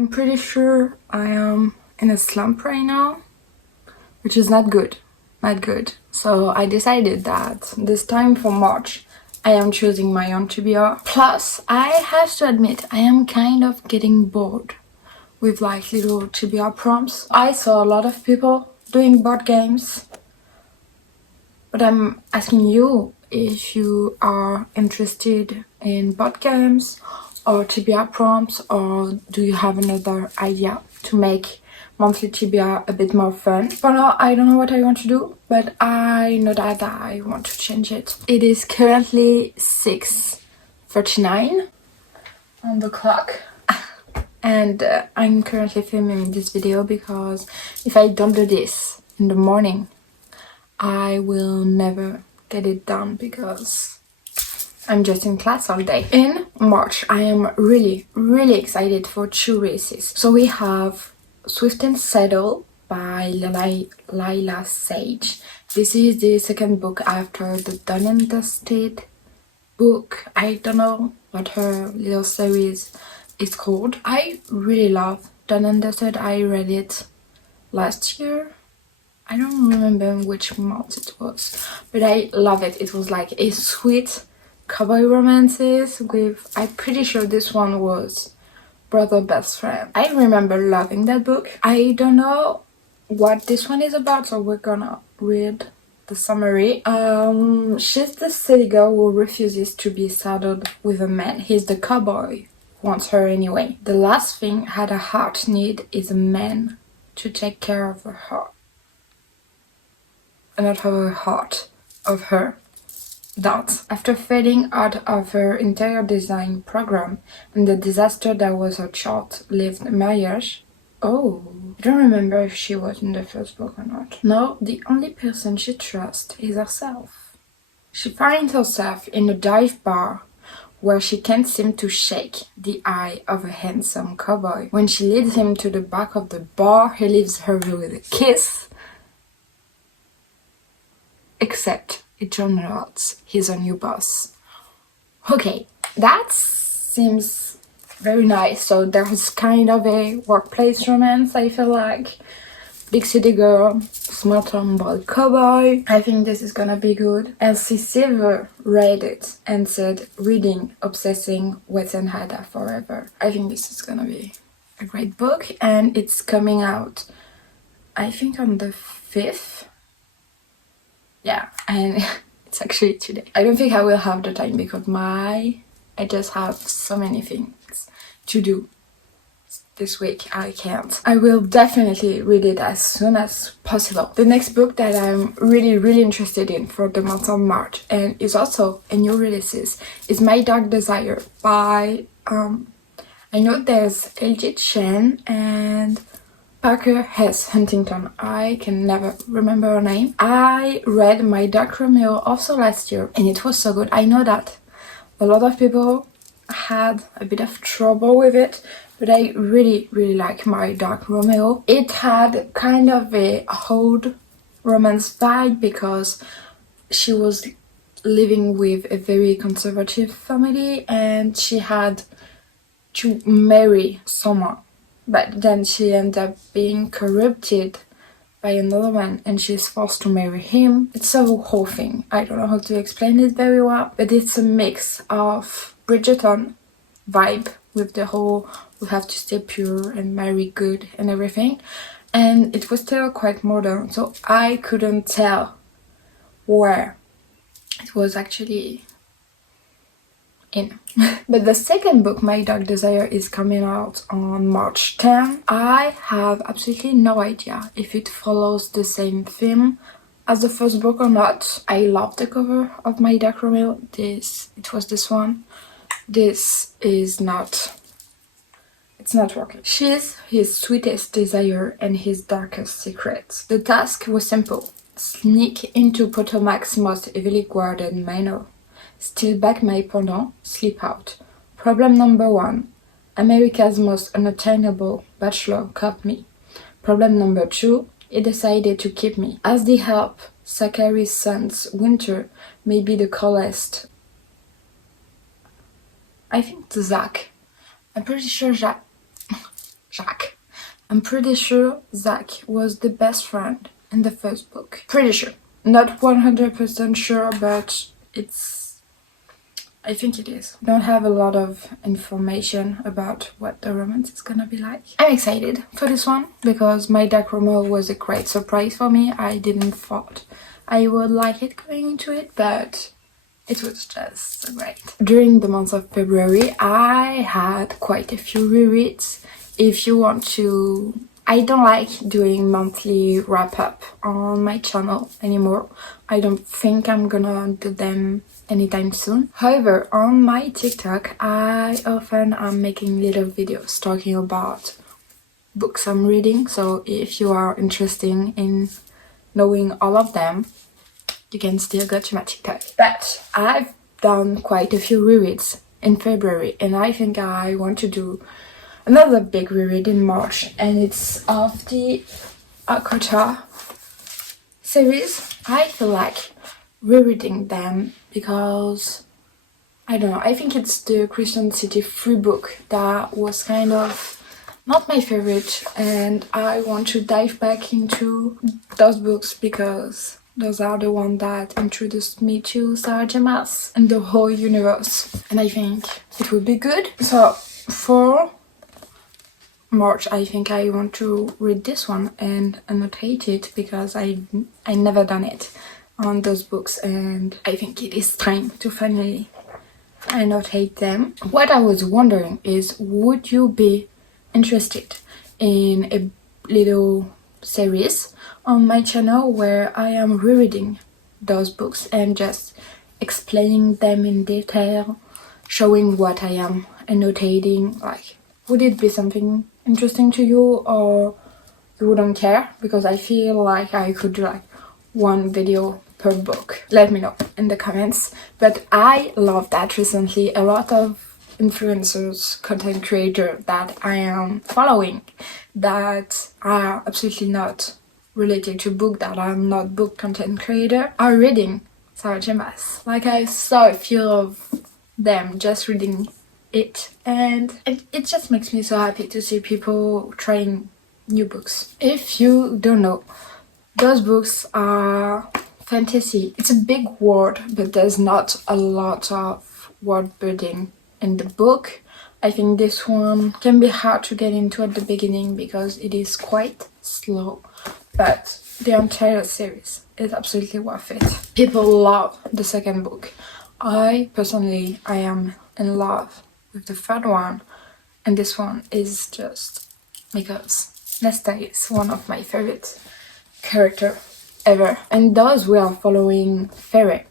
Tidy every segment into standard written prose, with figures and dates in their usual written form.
I'm pretty sure I am in a slump right now, which is not good. Not good. So I decided that this time for March, I am choosing my own TBR. Plus, I have to admit, I am kind of getting bored with like little TBR prompts. I saw a lot of people doing board games, but I'm asking you if you are interested in board games or TBR prompts, or do you have another idea to make monthly TBR a bit more fun? For now, I don't know what I want to do, but I know that I want to change it. It is currently 6:39 on the clock. And I'm currently filming this video because if I don't do this in the morning, I will never get it done because I'm just in class all day. In March, I am really excited for 2 races. So we have Swift and Saddle by Lila Sage. This is the second book after the Done and Dusted book. I don't know what her little series is called. I really love Done and Dusted. I read it last year. I don't remember which month it was, but I love it. It was like a sweet cowboy romances with, I'm pretty sure this one was brother best friend. I remember loving that book. I don't know what this one is about, so we're gonna read the summary. She's the city girl who refuses to be saddled with a man. He's the cowboy who wants her anyway. The last thing her heart need is a man to take care of her heart. Not of her heart, of her. That. After failing out of her interior design program and the disaster that was her short-lived marriage. Oh, I don't remember if she was in the first book or not. No, the only person she trusts is herself. She finds herself in a dive bar where she can't seem to shake the eye of a handsome cowboy. When she leads him to the back of the bar, he leaves her with a kiss. Except it turns out he's a new boss. Okay, that seems very nice. So there's kind of a workplace romance, I feel like. Big city girl, small town boy cowboy. I think this is gonna be good. Elsie Silver read it and said, reading, obsessing, wet and Hada forever. I think this is gonna be a great book, and it's coming out, I think, on the 5th. Yeah, and it's actually today. I don't think I will have the time because I just have so many things to do this week. I can't. I will definitely read it as soon as possible. The next book that I'm really interested in for the month of March, and is also a new release, is My Dark Desire by I know there's LG Chen and Parker Hess Huntington. I can never remember her name. I read My Dark Romeo also last year and it was so good. I know that a lot of people had a bit of trouble with it, but I really like My Dark Romeo. It had kind of a old romance vibe because she was living with a very conservative family and she had to marry someone. But then she ended up being corrupted by another man and she's forced to marry him. It's a whole thing. I don't know how to explain it very well, but it's a mix of Bridgerton vibe with the whole we have to stay pure and marry good and everything. And it was still quite modern, so I couldn't tell where it was actually in. But the second book, My Dark Desire, is coming out on March 10. I have absolutely no idea if it follows the same theme as the first book or not. I love the cover of My Dark Romeo. It was this one. This is not, it's not working. She's his sweetest desire and his darkest secret. The task was simple. Sneak into Potomac's most heavily guarded manor. Steal back my pendant, sleep out. Problem number 1. America's most unattainable bachelor caught me. Problem number 2. He decided to keep me. As the help, Zachari's son's winter may be the coldest. I think Zach. I'm pretty sure Jacques I'm pretty sure Zach was the best friend in the first book. Pretty sure. Not 100% sure, but I think it is. I don't have a lot of information about what the romance is gonna be like. I'm excited for this one because My Dark Romeo was a great surprise for me. I didn't thought I would like it going into it, but it was just great. During the month of February, I had quite a few rereads. If you want to... I don't like doing monthly wrap-up on my channel anymore. I don't think I'm gonna do them anytime soon. However, on my TikTok, I often am making little videos talking about books I'm reading. So if you are interested in knowing all of them, you can still go to my TikTok. But I've done quite a few rereads in February, and I think I want to do another big reread in March, and it's of the ACOTAR series. I feel like rereading them because, I don't know, I think it's the Christian City free book that was kind of not my favorite, and I want to dive back into those books because those are the ones that introduced me to Sarah J. Maas and the whole universe, and I think it would be good. So for March, I think I want to read this one and annotate it because I never done it on those books, and I think it is time to finally annotate them. What I was wondering is, would you be interested in a little series on my channel where I am rereading those books and just explaining them in detail, showing what I am annotating? Like, would it be something interesting to you, or you wouldn't care? Because I feel like I could do like one video per book. Let me know in the comments. But I love that recently a lot of influencers, content creators that I am following that are absolutely not related to book, that are not book content creator, are reading Sarah J. Maas. Like, I saw a few of them just reading it, and it just makes me so happy to see people trying new books. If you don't know, those books are fantasy. It's a big word, but there's not a lot of word building in the book. I think this one can be hard to get into at the beginning because it is quite slow, but the entire series is absolutely worth it. People love the second book. I personally, I am in love with the third one, and this one is just because Nesta is one of my favorite characters ever. And thus we are following Ferre,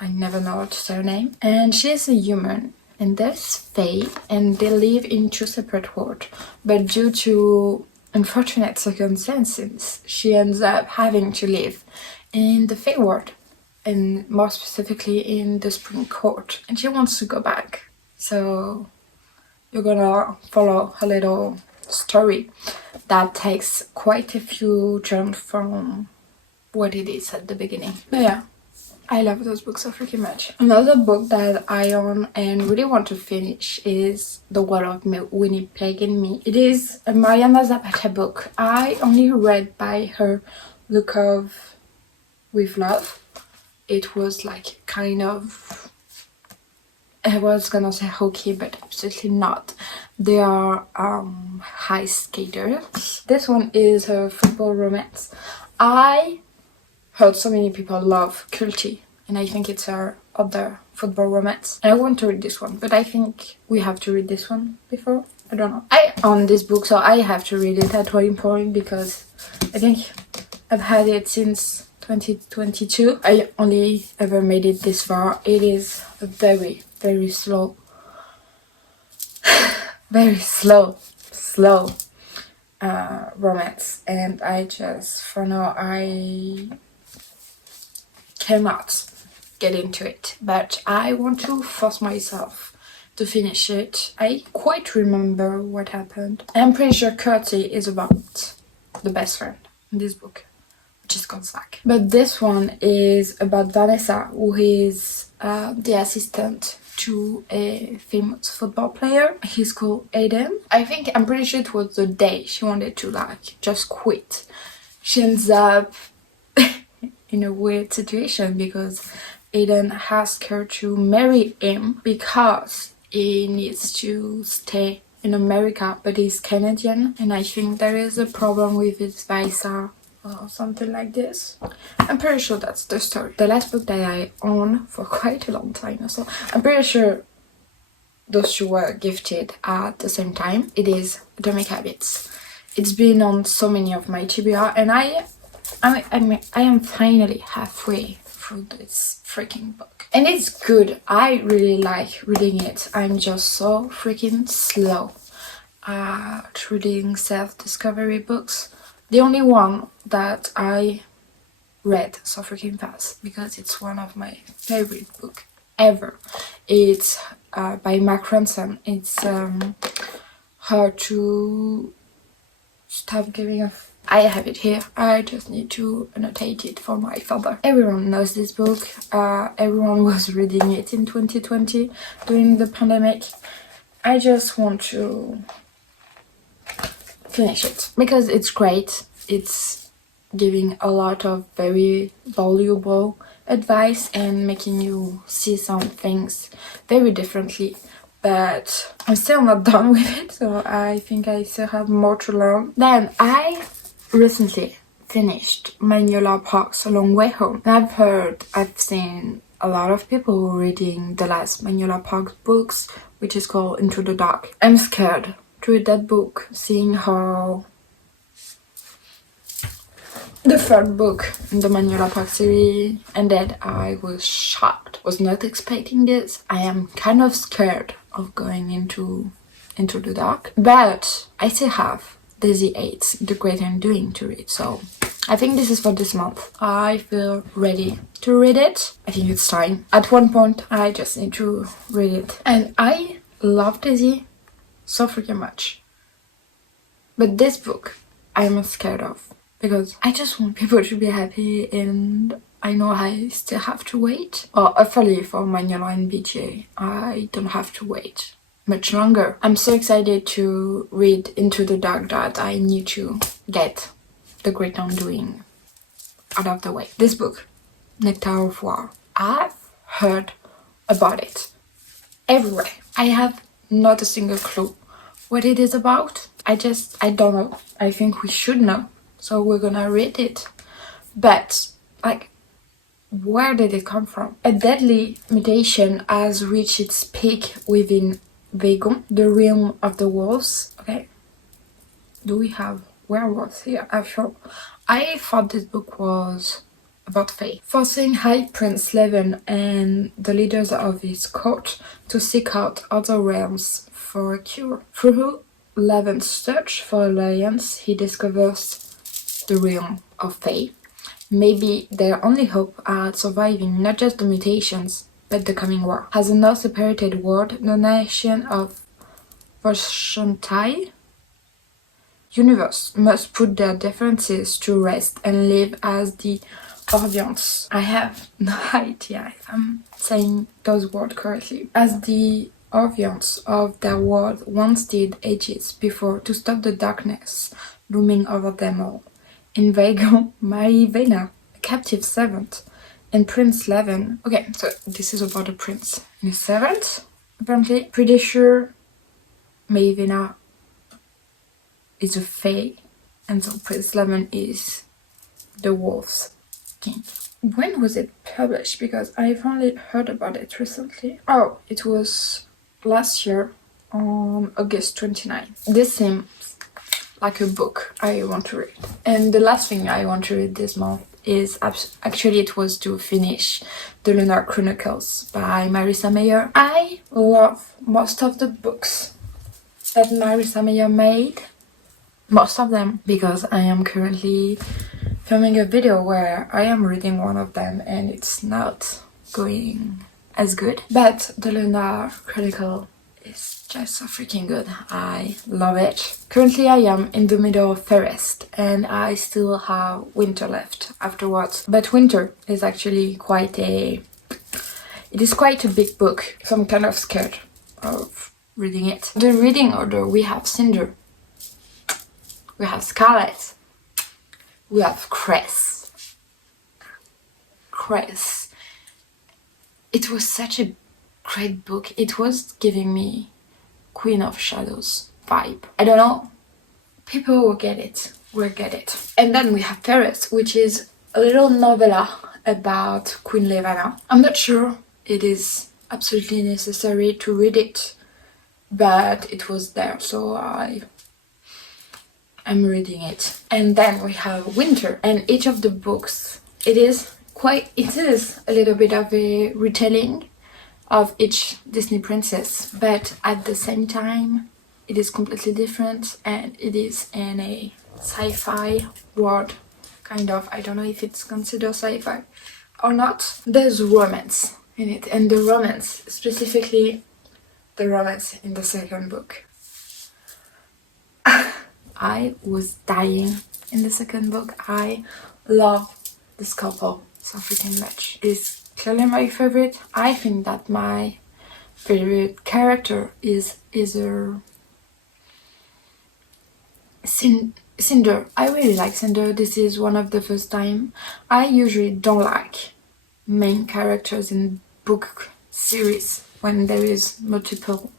I never know how to say her name, and she is a human and there's Faye, and they live in two separate worlds, but due to unfortunate circumstances she ends up having to live in the Fae world, and more specifically in the Spring Court, and she wants to go back. So you're gonna follow her little story that takes quite a few turns from what it is at the beginning. But yeah, I love those books so freaking much. Another book that I own and really want to finish is The World of Winnipeg and Me. It is a Mariana Zapata book. I only read by her Look of With Love. It was like kind of, I was gonna say hokey, but absolutely not. They are high skaters. This one is a football romance. I heard so many people love Culty, and I think it's her other football romance. And I want to read this one, but I think we have to read this one before. I don't know. I own this book, so I have to read it at one point because I think I've had it since 2022. I only ever made it this far. It is a very, very slow, very slow romance, and I just, for now, I cannot get into it, but I want to force myself to finish it. I quite remember what happened. I'm pretty sure Curti is about the best friend in this book, which is called Zach. But this one is about Vanessa, who is the assistant to a famous football player. He's called Aiden. I'm pretty sure it was the day she wanted to like just quit. She ends up in a weird situation because Aiden asked her to marry him because he needs to stay in America, but he's Canadian, and I think there is a problem with his visa or something like this. I'm pretty sure that's the story. The last book that I own for quite a long time, so I'm pretty sure those two were gifted at the same time. It is Atomic Habits. It's been on so many of my TBR, and I am finally halfway through this freaking book. And it's good. I really like reading it. I'm just so freaking slow at reading self-discovery books. The only one that I read so freaking fast, because it's one of my favorite books ever. It's by Mark Ronson. It's How to Stop Giving a I have it here. I just need to annotate it for my father. Everyone knows this book. Everyone was reading it in 2020 during the pandemic. I just want to finish it because it's great. It's giving a lot of very valuable advice and making you see some things very differently. But I'm still not done with it, so I think I still have more to learn. Then I recently finished Manuela Park's A Long Way Home. I've seen a lot of people reading the last Manuela Park books, which is called Into the Dark. I'm scared to read that book, seeing how the third book in the Manuela Park series ended. I was shocked. Was not expecting this. I am kind of scared of going into the dark, but I still have Daisy 8, The Great Undoing to read, so I think this is for this month. I feel ready to read it. I think it's time. At one point, I just need to read it. And I love Daisy so freaking much. But this book, I'm scared of, because I just want people to be happy, and I know I still have to wait. Or hopefully for Manuela and BJ, I don't have to wait much longer. I'm so excited to read Into the Dark that I need to get The Great Undoing out of the way. This book, Nectar of War, I've heard about it everywhere. I have not a single clue what it is about. I don't know. I think we should know, so we're gonna read it. But like, where did it come from? A deadly mutation has reached its peak within Vagon, the realm of the wolves. Okay, do we have werewolves here? After I thought this book was about fate, forcing High Prince Leven and the leaders of his court to seek out other realms for a cure. Through Leven's search for alliance, he discovers the realm of fate. Maybe their only hope are surviving not just the mutations, but the coming war. As a now separated world, the nation of Voshantai universe must put their differences to rest and live as the Orviants. I have no idea if I'm saying those words correctly. As the Orviants of their world once did ages before, to stop the darkness looming over them all. In Vagon, Maivena, a captive servant, and Prince Leven. Okay, so this is about a prince and a servant, apparently. Pretty sure Maivena is a fae, and so Prince Leven is the wolf's king. When was it published? Because I've only heard about it recently. Oh, it was last year on August 29. This seems like a book I want to read. And the last thing I want to read this month is actually it was to finish The Lunar Chronicles by Marissa Meyer. I love most of the books that Marissa Meyer made. Most of them, because I am currently filming a video where I am reading one of them and it's not going as good. But The Lunar Chronicle is just so freaking good. I love it. Currently I am in the middle of Forest and I still have winter left afterwards. But winter is actually quite a It is quite a big book, so I'm kind of scared of reading it. The reading order, we have Cinder, we have Scarlet, we have Cress. It was such a great book. It was giving me Queen of Shadows vibe. I don't know, people will get it. And then we have Paris, which is a little novella about Queen Levana. I'm not sure it is absolutely necessary to read it, but it was there, so I'm reading it. And then we have Winter, and each of the books, it is a little bit of a retelling of each Disney princess, but at the same time it is completely different, and it is in a sci-fi world, kind of. I don't know if it's considered sci-fi or not. There's romance in it, and the romance, specifically the romance in the second book, I was dying in the second book. I love this couple so freaking much. It is clearly my favorite. I think that my favorite character is either Cinder. I really like Cinder. This is one of the first time. I usually don't like main characters in book series when there is multiple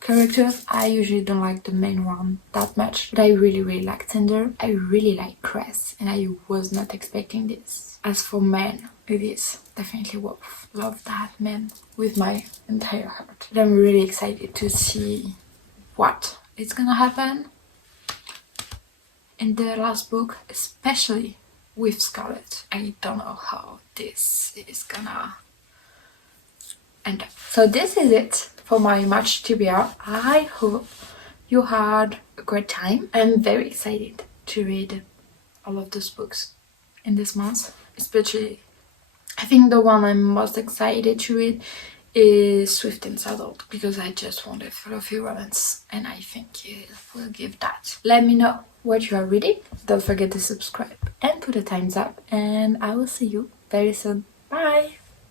characters. I usually don't like the main one that much, but I really like Cinder. I really like Cress, and I was not expecting this. As for men, it is definitely Wolf. Love that man with my entire heart. But I'm really excited to see what is gonna happen in the last book, especially with Scarlet. I don't know how this is gonna end up. So this is it for my March TBR. I hope you had a great time. I'm very excited to read all of those books in this month. Especially, I think the one I'm most excited to read is Swift and Saddled, because I just want a fluffy romance, and I think you will give that. Let me know what you are reading. Don't forget to subscribe and put a thumbs up, and I will see you very soon. Bye!